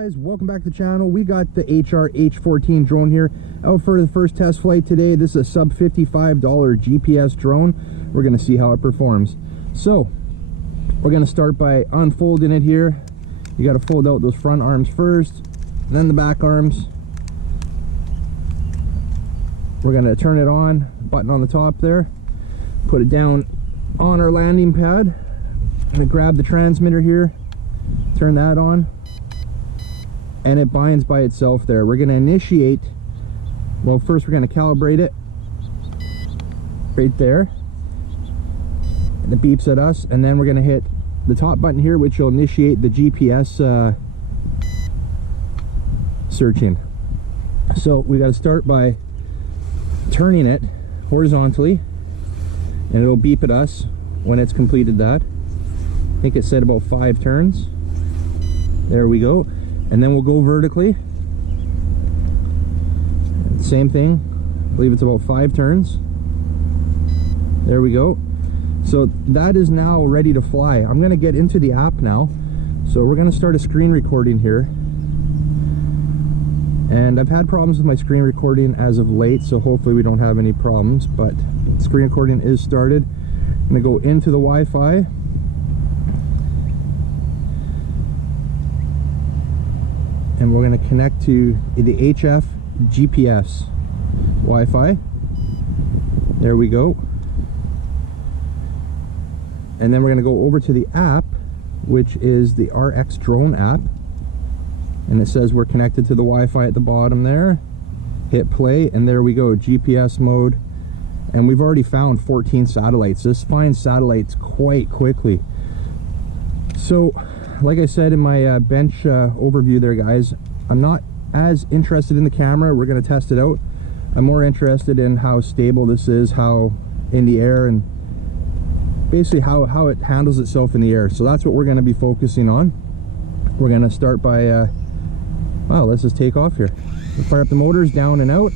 guys, welcome back to the channel. We got the HR H14 drone here out for the first test flight today. This is a sub $55 GPS drone. We're going to see how it performs. So we're going to start by unfolding it here. You got to fold out those front arms first, then the back arms. We're going to turn it on, button on the top there, put it down on our landing pad. I'm going to grab the transmitter here, turn that on, and it binds by itself there. We're going to initiate, well, first we're going to calibrate it right there, and it beeps at us, and then we're going to hit the top button here, which will initiate the GPS searching. So we got to start by turning it horizontally, and it'll beep at us when it's completed that. I think it said about 5 turns. There we go. And then we'll go vertically. Same thing. I believe it's about 5 turns. There we go. So that is now ready to fly. I'm going to get into the app now. So we're going to start a screen recording here. And I've had problems with my screen recording as of late, so hopefully we don't have any problems. But screen recording is started. I'm going to go into the Wi-Fi. And we're going to connect to the HF GPS Wi-Fi. There we go. And then we're going to go over to the app, which is the RX drone app. And it says we're connected to the Wi-Fi at the bottom there. Hit play, and there we go, GPS mode. And we've already found 14 satellites. This finds satellites quite quickly. So, like I said in my bench overview there, guys, I'm not as interested in the camera. We're going to test it out. I'm more interested in how stable this is, how in the air, and basically how it handles itself in the air. So that's what we're going to be focusing on. We're going to start by, well, let's just take off here. We'll fire up the motors down and out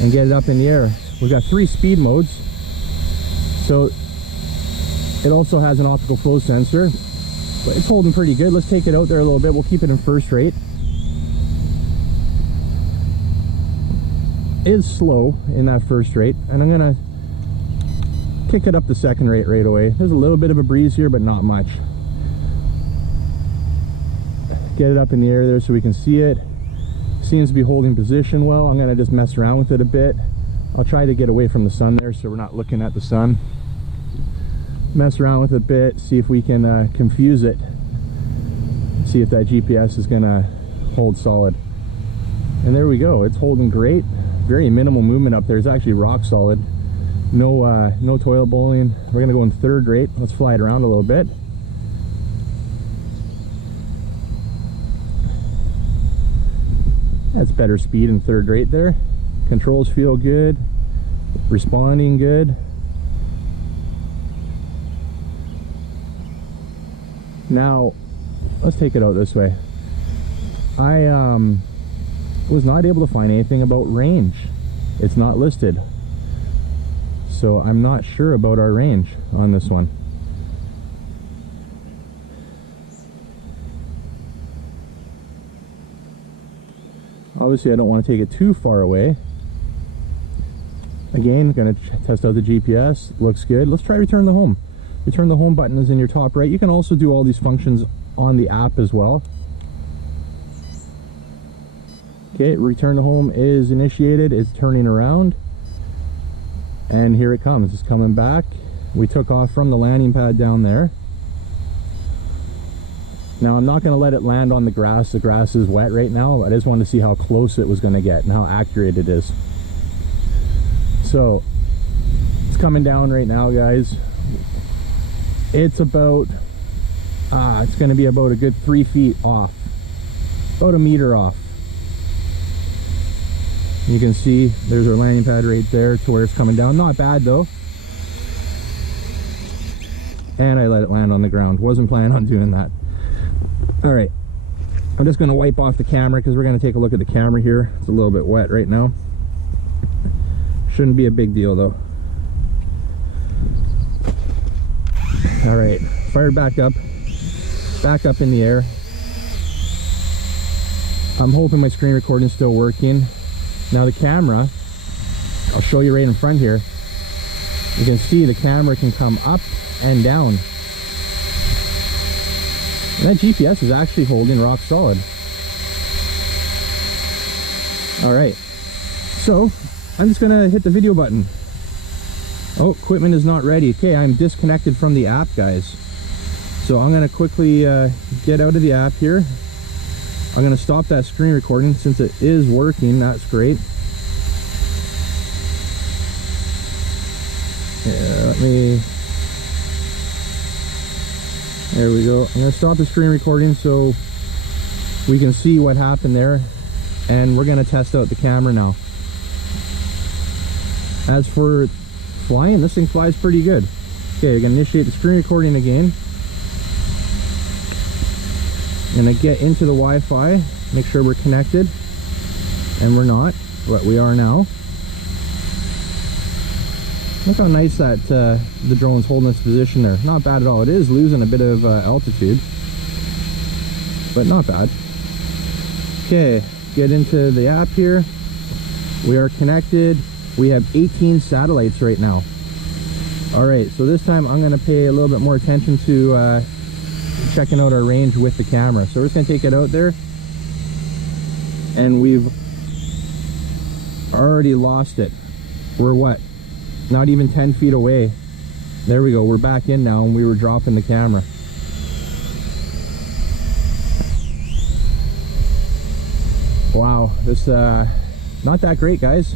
and get it up in the air. We've got 3 speed modes. So it also has an optical flow sensor. But it's holding pretty good. Let's take it out there a little bit. We'll keep it in first rate. It is slow in that first rate, and I'm gonna kick it up to second rate right away. There's a little bit of a breeze here, but not much. Get it up in the air there so we can see it. Seems to be holding position well. I'm gonna just mess around with it a bit. I'll try to get away from the sun there so we're not looking at the sun. Mess around with it a bit, see if we can confuse it, see if that GPS is gonna hold solid. And there we go, it's holding great. Very minimal movement up there. It's actually rock solid. No toilet bowling. We're gonna go in third rate. Let's fly it around a little bit. That's better speed in third rate there. Controls feel good, responding good. Now, let's take it out this way. I was not able to find anything about range. It's not listed. So I'm not sure about our range on this one. Obviously, I don't want to take it too far away. Again, going to test out the GPS. Looks good. Let's try return the home. Return the home button is in your top right. You can also do all these functions on the app as well. Okay, return to home is initiated. It's turning around. And here it comes. It's coming back. We took off from the landing pad down there. Now, I'm not going to let it land on the grass. The grass is wet right now. I just wanted to see how close it was going to get and how accurate it is. So, it's coming down right now, guys. It's about, it's going to be about a good 3 feet off. About a meter off. You can see there's our landing pad right there to where it's coming down. Not bad though. And I let it land on the ground. Wasn't planning on doing that. Alright. I'm just going to wipe off the camera because we're going to take a look at the camera here. It's a little bit wet right now. Shouldn't be a big deal though. Alright, fired back up in the air. I'm hoping my screen recording is still working. Now the camera, I'll show you right in front here. You can see the camera can come up and down. And that GPS is actually holding rock solid. Alright, so I'm just gonna hit the video button. Oh, equipment is not ready. Okay, I'm disconnected from the app, guys. So I'm gonna quickly get out of the app here. I'm gonna stop that screen recording since it is working. That's great. Yeah, there we go. I'm gonna stop the screen recording so we can see what happened there, and we're gonna test out the camera now. As for flying, this thing flies pretty good. Okay, we're gonna initiate the screen recording again. I'm gonna get into the Wi-Fi, make sure we're connected, and we're not, but we are now. Look how nice that the drone's holding its position there. Not bad at all. It is losing a bit of altitude, but not bad. Okay, get into the app here. We are connected. We have 18 satellites right now. Alright, so this time I'm going to pay a little bit more attention to checking out our range with the camera. So we're just going to take it out there. And we've already lost it. We're what? Not even 10 feet away. There we go. We're back in now and we were dropping the camera. Wow, this not that great, guys.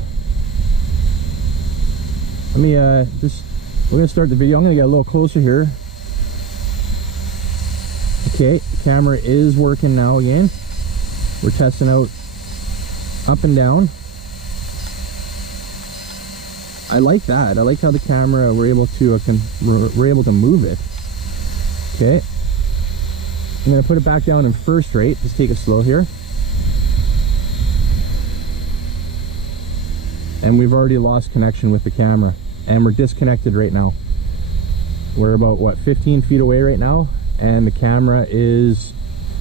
Let me we're gonna start the video. I'm gonna get a little closer here. Okay, the camera is working now again. We're testing out up and down. I like that. I like how the camera we're able to move it. Okay, I'm gonna put it back down in first rate. Just take it slow here. And we've already lost connection with the camera, and we're disconnected right now. We're about what, 15 feet away right now, and the camera is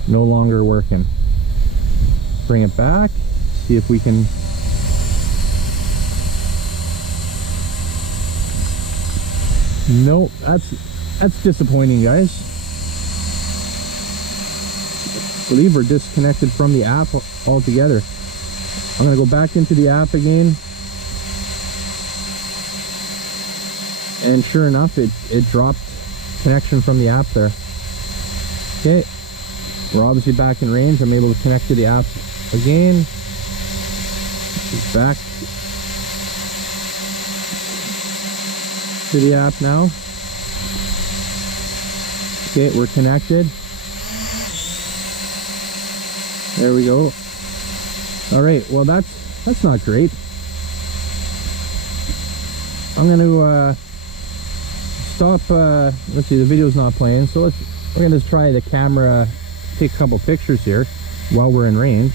no longer working. Bring it back, see if we can. Nope, that's disappointing, guys. I believe we're disconnected from the app altogether. I'm gonna go back into the app again. And sure enough, it dropped connection from the app there. Okay, we're obviously back in range. I'm able to connect to the app again. Back to the app now. Okay, we're connected. There we go. All right, well that's not great. I'm going to stop. Let's see, the video's not playing, so we're going to just try the camera, take a couple pictures here while we're in range.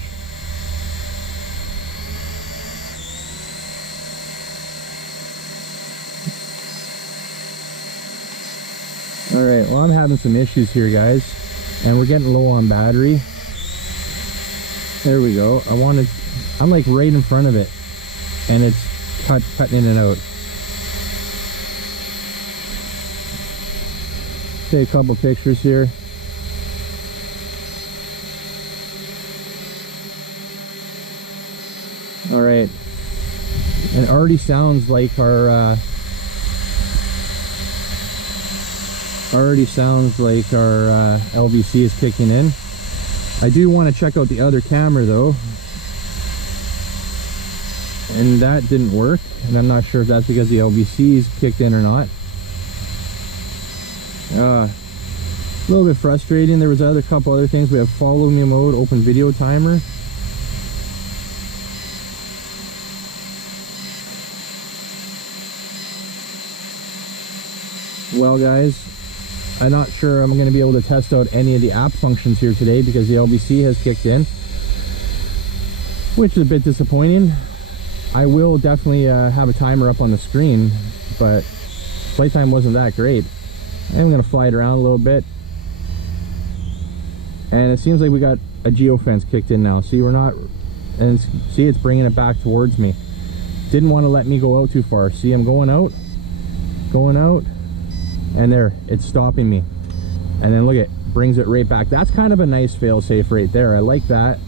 Alright, well I'm having some issues here, guys, and we're getting low on battery. There we go. I'm like right in front of it, and it's cutting in and out. Take a couple pictures here. Alright, and it already sounds like our LVC is kicking in. I do want to check out the other camera though, and that didn't work, and I'm not sure if that's because the LVC is kicked in or not. A little bit frustrating. There was a couple other things. We have follow me mode, open video timer. Well, guys, I'm not sure I'm going to be able to test out any of the app functions here today because the LVC has kicked in, which is a bit disappointing. I will definitely have a timer up on the screen, but flight time wasn't that great. I'm going to fly it around a little bit, and it seems like we got a geofence kicked in now. See, we're not, and see, it's bringing it back towards me. Didn't want to let me go out too far. See, I'm going out, and there, it's stopping me. And then look, it brings it right back. That's kind of a nice fail-safe right there. I like that.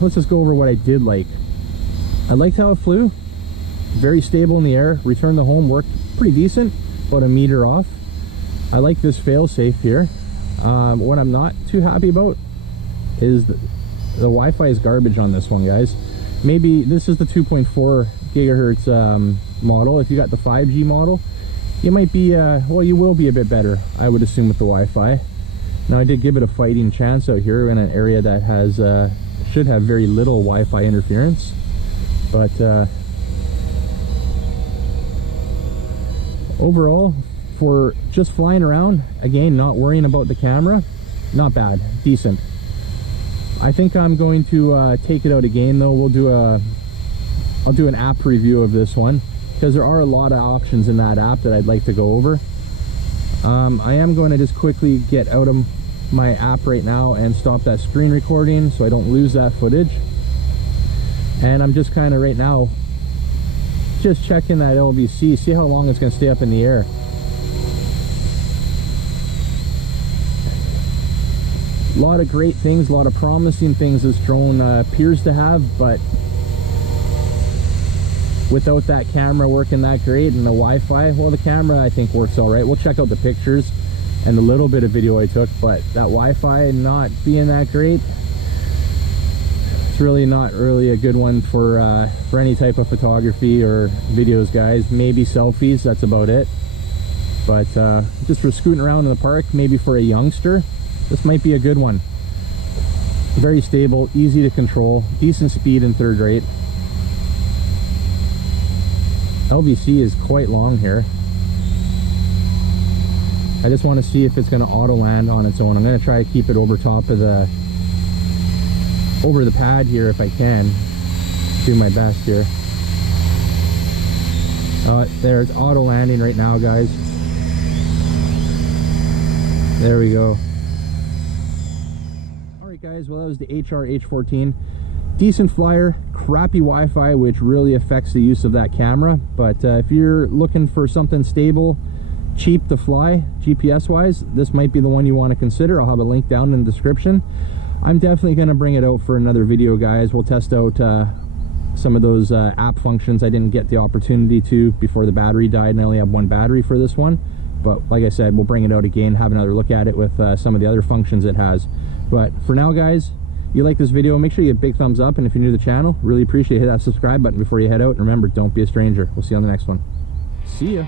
Let's just go over what I did like. I liked how it flew. Very stable in the air. Return to home worked pretty decent, about a meter off. I like this fail-safe here. What I'm not too happy about is the Wi-Fi is garbage on this one, guys. Maybe this is the 2.4 gigahertz model. If you got the 5G model, you might be, well, you will be a bit better, I would assume, with the Wi-Fi. Now, I did give it a fighting chance out here in an area that has, should have very little Wi-Fi interference. But overall, for just flying around, again, not worrying about the camera, not bad, decent. I think I'm going to take it out again, though. I'll do an app review of this one, because there are a lot of options in that app that I'd like to go over. I am going to just quickly get out of my app right now and stop that screen recording so I don't lose that footage. And I'm just kind of right now just checking that LVC, see how long it's going to stay up in the air. A lot of great things, a lot of promising things this drone appears to have, but without that camera working that great and the Wi-Fi, well, the camera I think works all right. We'll check out the pictures and the little bit of video I took, but that Wi-Fi not being that great, it's really not really a good one for any type of photography or videos, guys. Maybe selfies, that's about it. But just for scooting around in the park, maybe for a youngster, this might be a good one. Very stable, easy to control, decent speed in third rate. LVC is quite long here. I just want to see if it's going to auto land on its own. I'm going to try to keep it over top of the pad here if I can. Do my best here. There, it's auto landing right now, guys. There we go. Alright guys, well, that was the HR H14. Decent flyer, crappy Wi-Fi, which really affects the use of that camera. But if you're looking for something stable, cheap to fly, GPS wise, this might be the one you want to consider. I'll have a link down in the description. I'm definitely going to bring it out for another video, guys. We'll test out some of those app functions I didn't get the opportunity to before the battery died, and I only have one battery for this one. But like I said, we'll bring it out again, have another look at it with some of the other functions it has. But for now, guys, if you like this video, make sure you give a big thumbs up, and if you're new to the channel, really appreciate it. Hit that subscribe button before you head out, and remember, don't be a stranger. We'll see you on the next one. See ya.